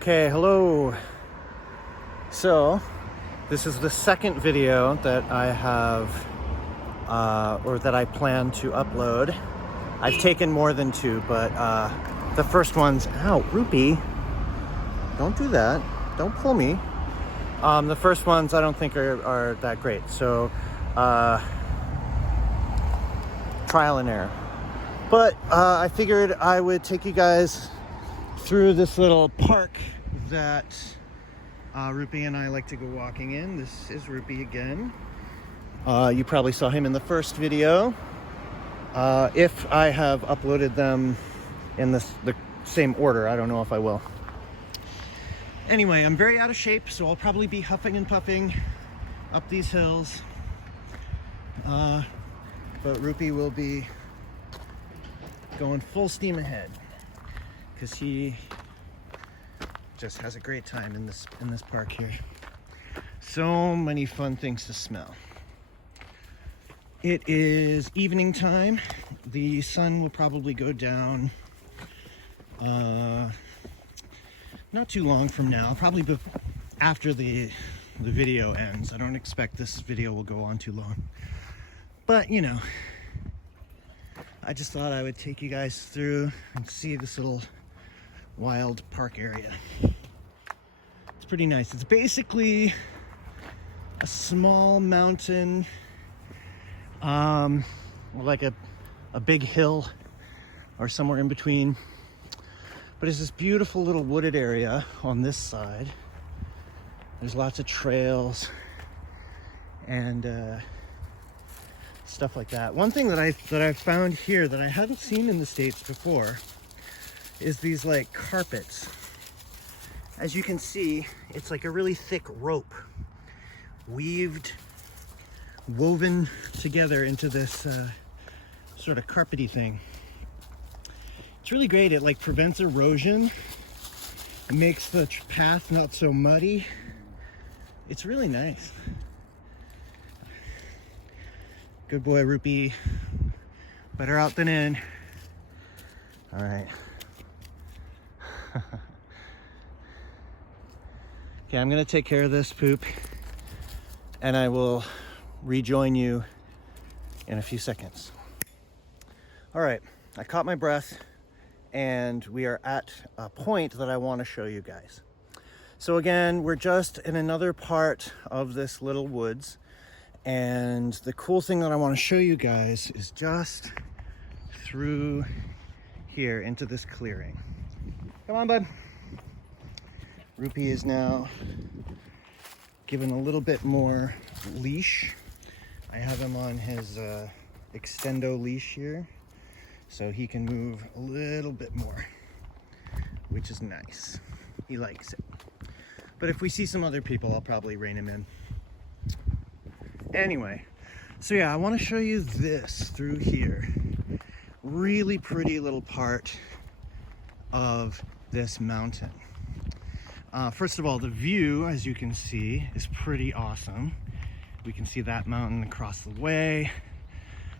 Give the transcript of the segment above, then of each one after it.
Okay, hello. So, this is the second video that I have, or that I plan to upload. I've taken more than two, but the first one's, ow, Rupee, don't do that. Don't pull me. The first ones I don't think are that great. So, trial and error. But I figured I would take you guys through this little park that Rupee and I like to go walking in. This is Rupee again. You probably saw him in the first video. If I have uploaded them in the same order, I don't know if I will. Anyway, I'm very out of shape, so I'll probably be huffing and puffing up these hills. But Rupee will be going full steam ahead because he just has a great time in this park here. So many fun things to smell. It is evening time. The sun will probably go down not too long from now, probably after the video ends. I don't expect this video will go on too long, but you know, I just thought I would take you guys through and see this little wild park area. It's pretty nice. It's basically a small mountain, like a big hill or somewhere in between. But it's this beautiful little wooded area on this side. There's lots of trails and stuff like that. One thing that I've found here that I haven't seen in the States before is these like carpets. As you can see, it's like a really thick rope woven together into this sort of carpety thing. It's really great. It like prevents erosion. It makes the path not so muddy. It's really nice. Good boy, Rupee. Better out than in. All right. Okay, I'm gonna take care of this poop and I will rejoin you in a few seconds. All right, I caught my breath and we are at a point that I want to show you guys. So again, we're just in another part of this little woods, and the cool thing that I want to show you guys is just through here into this clearing. Come on, bud. Rupee is now given a little bit more leash. I have him on his extendo leash here, so he can move a little bit more, which is nice. He likes it. But if we see some other people, I'll probably rein him in. Anyway, so yeah, I want to show you this through here. Really pretty little part of this mountain. First of all, the view, as you can see, is pretty awesome. We can see that mountain across the way.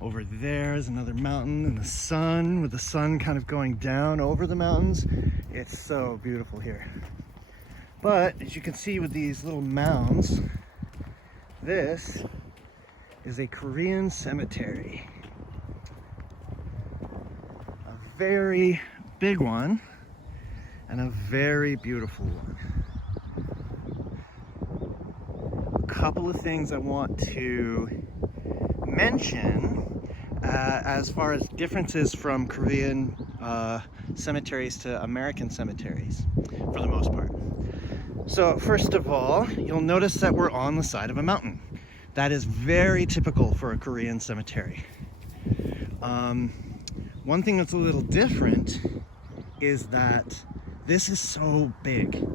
Over there is another mountain, and the sun, with the sun kind of going down over the mountains. It's so beautiful here. But as you can see with these little mounds, this is a Korean cemetery. A very big one and a very beautiful one. A couple of things I want to mention as far as differences from Korean cemeteries to American cemeteries, for the most part. So first of all, you'll notice that we're on the side of a mountain. That is very typical for a Korean cemetery. One thing that's a little different is that this is so big.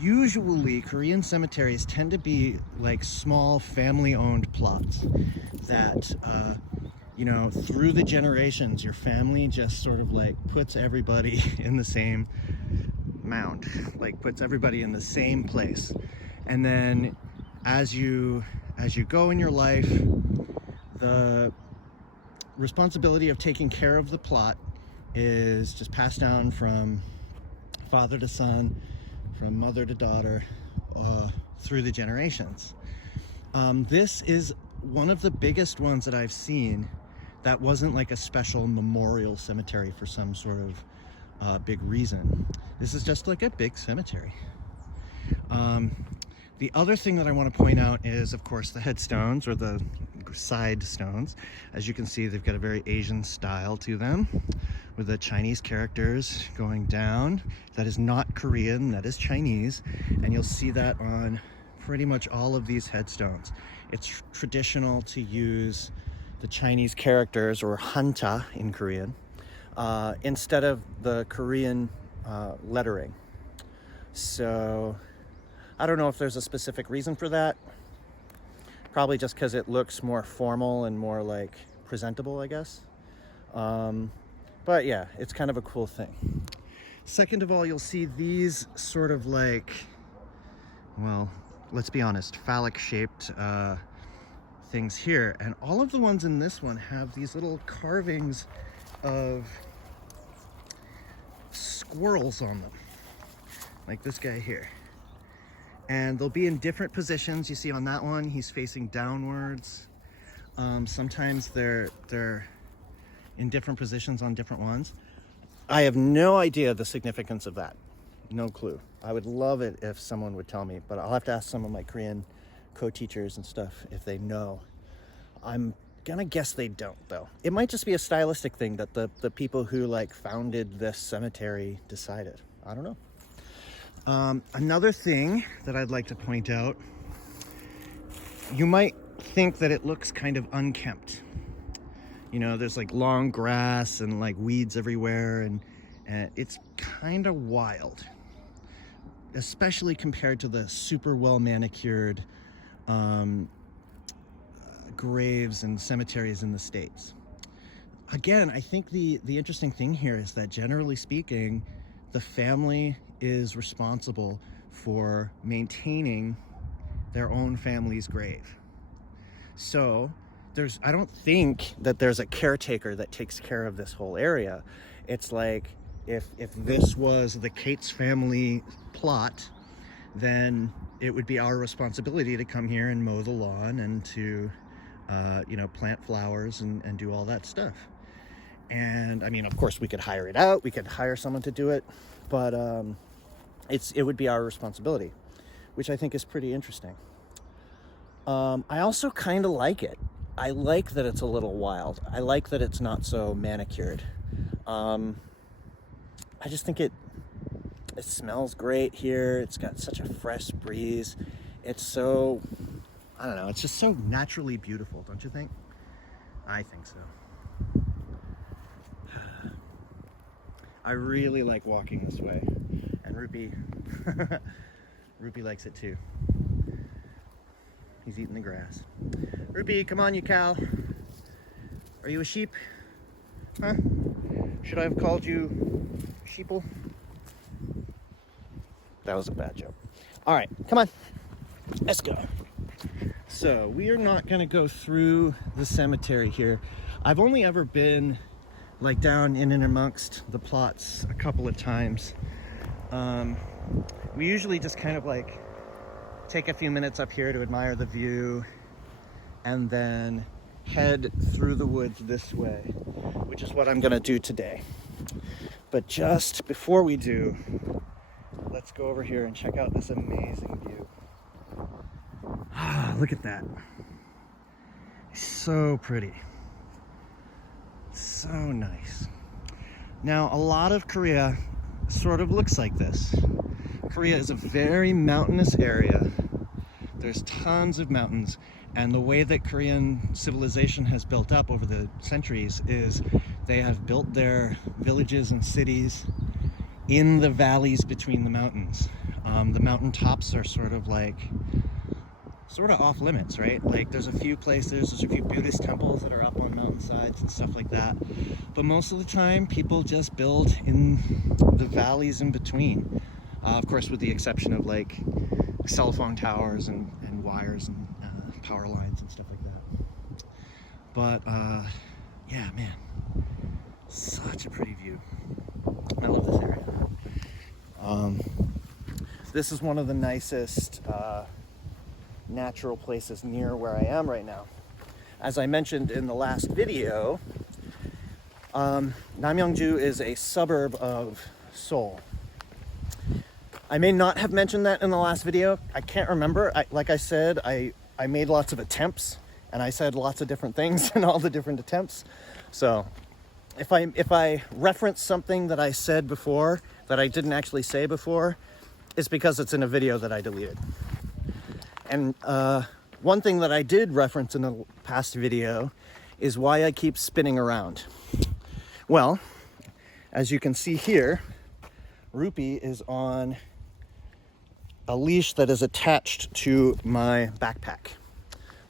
Usually Korean cemeteries tend to be like small family-owned plots that you know, through the generations, your family just sort of like puts everybody in the same mound, like puts everybody in the same place. And then as you go in your life, the responsibility of taking care of the plot is just passed down from father to son, from mother to daughter through the generations. This is one of the biggest ones that I've seen that wasn't like a special memorial cemetery for some sort of big reason. This is just like a big cemetery. The other thing that I want to point out is, of course, the headstones or the side stones. As you can see, they've got a very Asian style to them with the Chinese characters going down. That is not Korean, that is Chinese, and you'll see that on pretty much all of these headstones. It's traditional to use the Chinese characters, or hanja in Korean, instead of the Korean lettering. So I don't know if there's a specific reason for that. Probably just because it looks more formal and more like presentable, I guess. But yeah, it's kind of a cool thing. Second of all, you'll see these sort of like, well, let's be honest, phallic shaped things here. And all of the ones in this one have these little carvings of squirrels on them, like this guy here. And they'll be in different positions. You see on that one, he's facing downwards. Sometimes they're in different positions on different ones. I have no idea the significance of that. No clue. I would love it if someone would tell me, but I'll have to ask some of my Korean co-teachers and stuff if they know. I'm gonna guess they don't, though. It might just be a stylistic thing that the people who like founded this cemetery decided. I don't know. Another thing that I'd like to point out, you might think that it looks kind of unkempt. You know, there's like long grass and like weeds everywhere, and it's kind of wild, especially compared to the super well manicured graves and cemeteries in the States. Again, I think the interesting thing here is that generally speaking, the family is responsible for maintaining their own family's grave. So I don't think that there's a caretaker that takes care of this whole area. It's like if this was the Cates family plot, then it would be our responsibility to come here and mow the lawn and to plant flowers and do all that stuff. And I mean, of course we could hire it out, we could hire someone to do it, but it would be our responsibility, which I think is pretty interesting. I also kind of like it. I like that it's a little wild. I like that it's not so manicured. I just think it smells great here. It's got such a fresh breeze. It's so, I don't know, it's just so naturally beautiful, don't you think? I think so. I really like walking this way, and Rupee likes it too. He's eating the grass. Rupee, come on, you cow. Are you a sheep? Huh? Should I have called you sheeple? That was a bad joke. All right, come on, let's go. So we are not gonna go through the cemetery here. I've only ever been like down in and amongst the plots a couple of times. We usually just kind of like take a few minutes up here to admire the view and then head through the woods this way, which is what I'm gonna do today. But just before we do, let's go over here and check out this amazing view. Ah, look at that. So pretty. So nice. Now, a lot of Korea sort of looks like this. Korea is a very mountainous area. There's tons of mountains, and the way that Korean civilization has built up over the centuries is they have built their villages and cities in the valleys between the mountains. The mountain tops are sort of off limits, right? Like there's a few Buddhist temples that are up on mountainsides and stuff like that. But most of the time, people just build in the valleys in between. Of course, with the exception of like cell phone towers and wires and power lines and stuff like that. But yeah, man, such a pretty view. I love this area. this is one of the nicest natural places near where I am right now. As I mentioned in the last video, Namyeongju is a suburb of Seoul. I may not have mentioned that in the last video. I can't remember. Like I said, I made lots of attempts and I said lots of different things in all the different attempts. So if I reference something that I said before that I didn't actually say before, it's because it's in a video that I deleted. And one thing that I did reference in the past video is why I keep spinning around. Well, as you can see here, Rupi is on a leash that is attached to my backpack.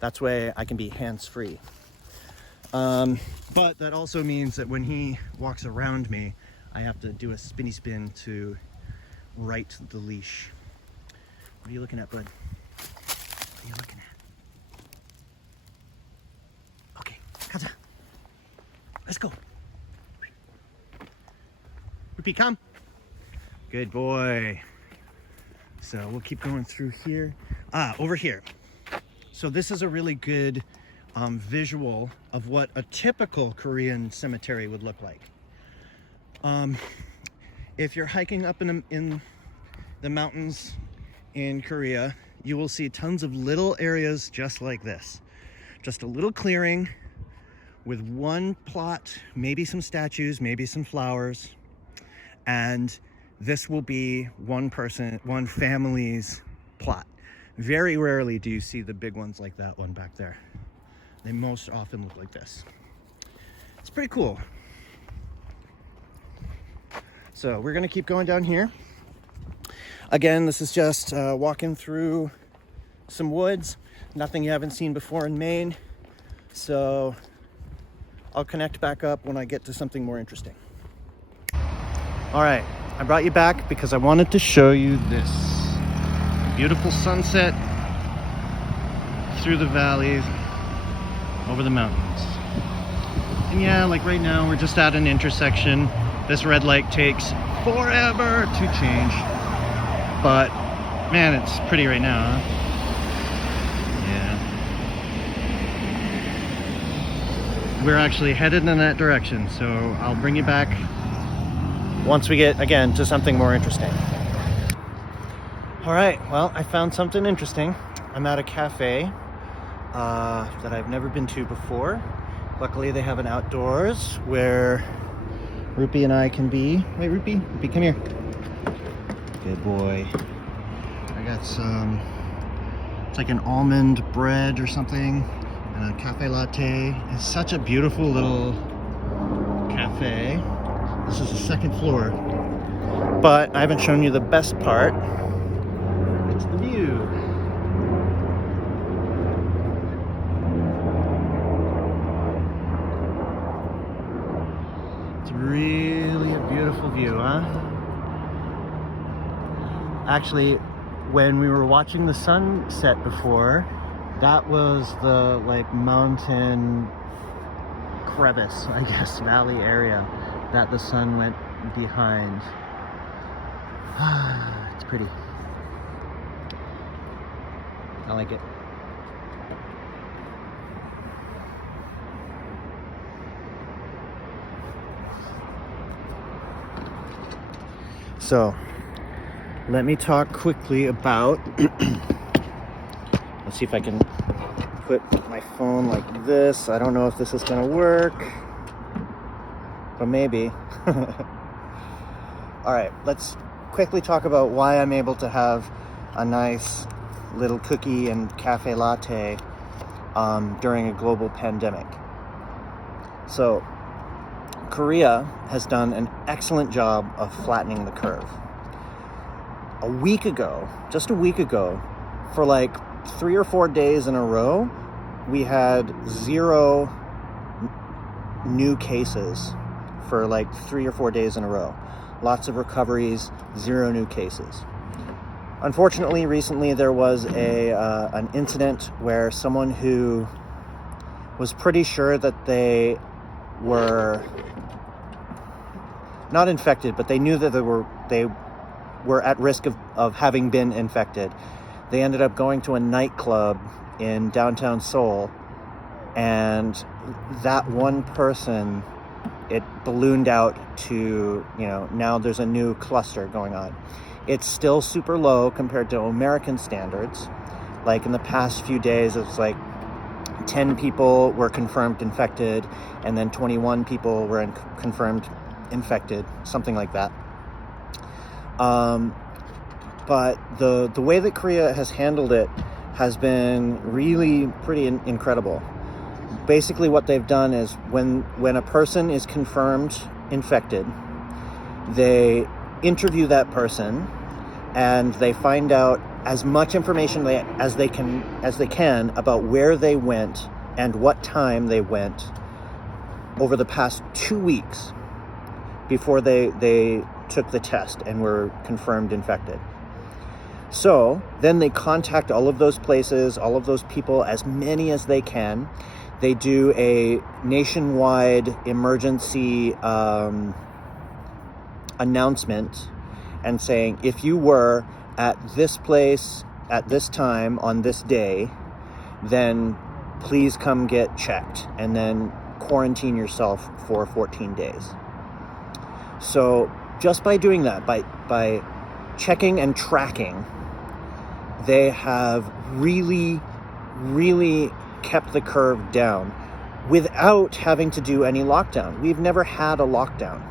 That's why I can be hands-free. But that also means that when he walks around me, I have to do a spinny spin to right the leash. What are you looking at, bud? What are you looking at? Okay, 가자. Let's go. Rupi, come. Good boy. So we'll keep going through here. Over here. So this is a really good visual of what a typical Korean cemetery would look like. If you're hiking up in the mountains in Korea, you will see tons of little areas just like this. Just a little clearing with one plot, maybe some statues, maybe some flowers, and this will be one family's plot. Very rarely do you see the big ones like that one back there. They most often look like this. It's pretty cool. So we're gonna keep going down here. Again, this is just walking through some woods. Nothing you haven't seen before in Maine. So I'll connect back up when I get to something more interesting. All right, I brought you back because I wanted to show you this beautiful sunset through the valleys, over the mountains. And yeah, like right now, we're just at an intersection. This red light takes forever to change. But man, it's pretty right now, huh? Yeah. We're actually headed in that direction, so I'll bring you back once we get, again, to something more interesting. All right, well, I found something interesting. I'm at a cafe that I've never been to before. Luckily, they have an outdoors where Rupi and I can be. Wait, Rupi, come here. Good boy. I got some, it's like an almond bread or something, and a cafe latte. It's such a beautiful little cafe. This is the second floor, but I haven't shown you the best part. It's the view. It's really a beautiful view, huh? Actually, when we were watching the sunset before, that was the like mountain crevice, I guess, valley area that the sun went behind. It's pretty. I like it. So, let me talk quickly about, let's see if I can put my phone like this. I don't know if this is gonna work, but maybe. All right, let's quickly talk about why I'm able to have a nice little cookie and cafe latte during a global pandemic. So, Korea has done an excellent job of flattening the curve. Just a week ago, for like 3 or 4 days in a row, we had 0 new cases for like 3 or 4 days in a row. Lots of recoveries, 0 new cases. Unfortunately, recently there was an incident where someone who was pretty sure that they were not infected, but they knew that they were at risk of having been infected. They ended up going to a nightclub in downtown Seoul, and that one person, it ballooned out to, now there's a new cluster going on. It's still super low compared to American standards. Like in the past few days, it's like 10 people were confirmed infected, and then 21 people were confirmed infected, something like that. But the way that Korea has handled it has been really pretty incredible. Basically what they've done is when a person is confirmed infected, they interview that person and they find out as much information as they can about where they went and what time they went over the past 2 weeks before they took the test and were confirmed infected. So then they contact all of those places, all of those people, as many as they can. They do a nationwide emergency announcement and saying, if you were at this place at this time on this day, then please come get checked and then quarantine yourself for 14 days. So just by doing that, by checking and tracking, they have really, really kept the curve down without having to do any lockdown. We've never had a lockdown.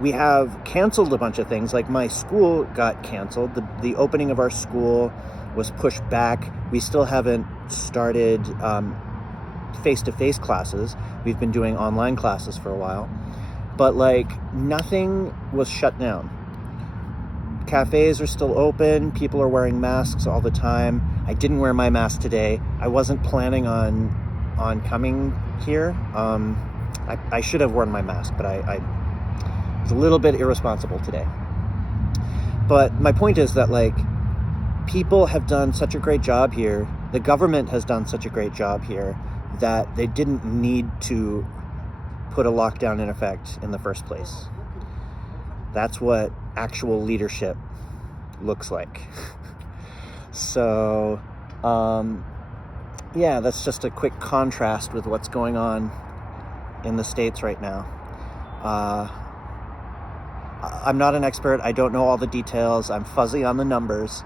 We have canceled a bunch of things, like my school got canceled. The opening of our school was pushed back. We still haven't started face-to-face classes. We've been doing online classes for a while. But like nothing was shut down. Cafes are still open. People are wearing masks all the time. I didn't wear my mask today. I wasn't planning on coming here. I should have worn my mask, but I was a little bit irresponsible today. But my point is that like people have done such a great job here. The government has done such a great job here that they didn't need to put a lockdown in effect in the first place. That's what actual leadership looks like. So, yeah, that's just a quick contrast with what's going on in the States right now. I'm not an expert. I don't know all the details. I'm fuzzy on the numbers,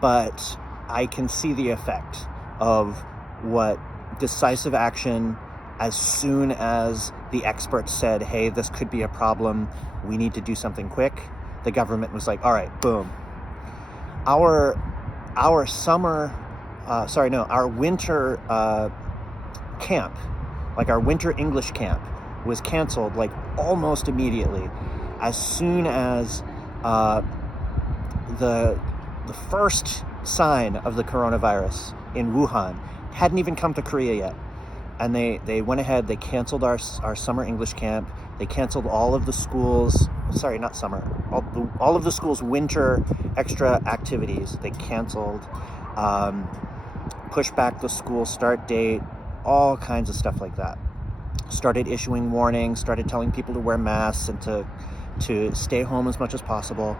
but I can see the effect of what decisive action, as soon as the experts said, hey, this could be a problem, we need to do something quick, the government was like, all right, boom. Our winter camp, like our winter English camp, was canceled like almost immediately. As soon as the first sign of the coronavirus in Wuhan hadn't even come to Korea yet. And they went ahead, they canceled our summer English camp. They canceled all of the schools, sorry, not summer, all of the schools' winter extra activities. They canceled, pushed back the school start date, all kinds of stuff like that. Started issuing warnings, started telling people to wear masks and to stay home as much as possible,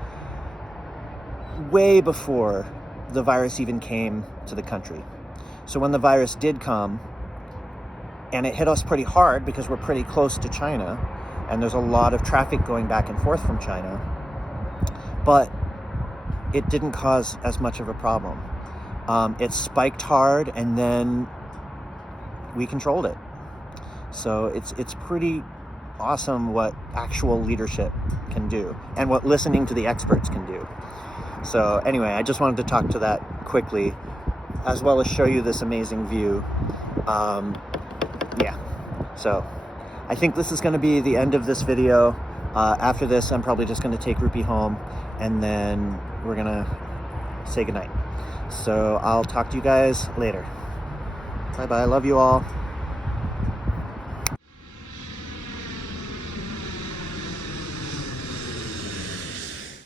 way before the virus even came to the country. So when the virus did come, and it hit us pretty hard because we're pretty close to China, and there's a lot of traffic going back and forth from China, but it didn't cause as much of a problem. It spiked hard, and then we controlled it. So it's pretty awesome what actual leadership can do, and what listening to the experts can do. So anyway, I just wanted to talk to that quickly, as well as show you this amazing view. Yeah, so I think this is going to be the end of this video. After this, I'm probably just going to take Rupi home, and then we're going to say goodnight. So I'll talk to you guys later. Bye-bye. Love you all.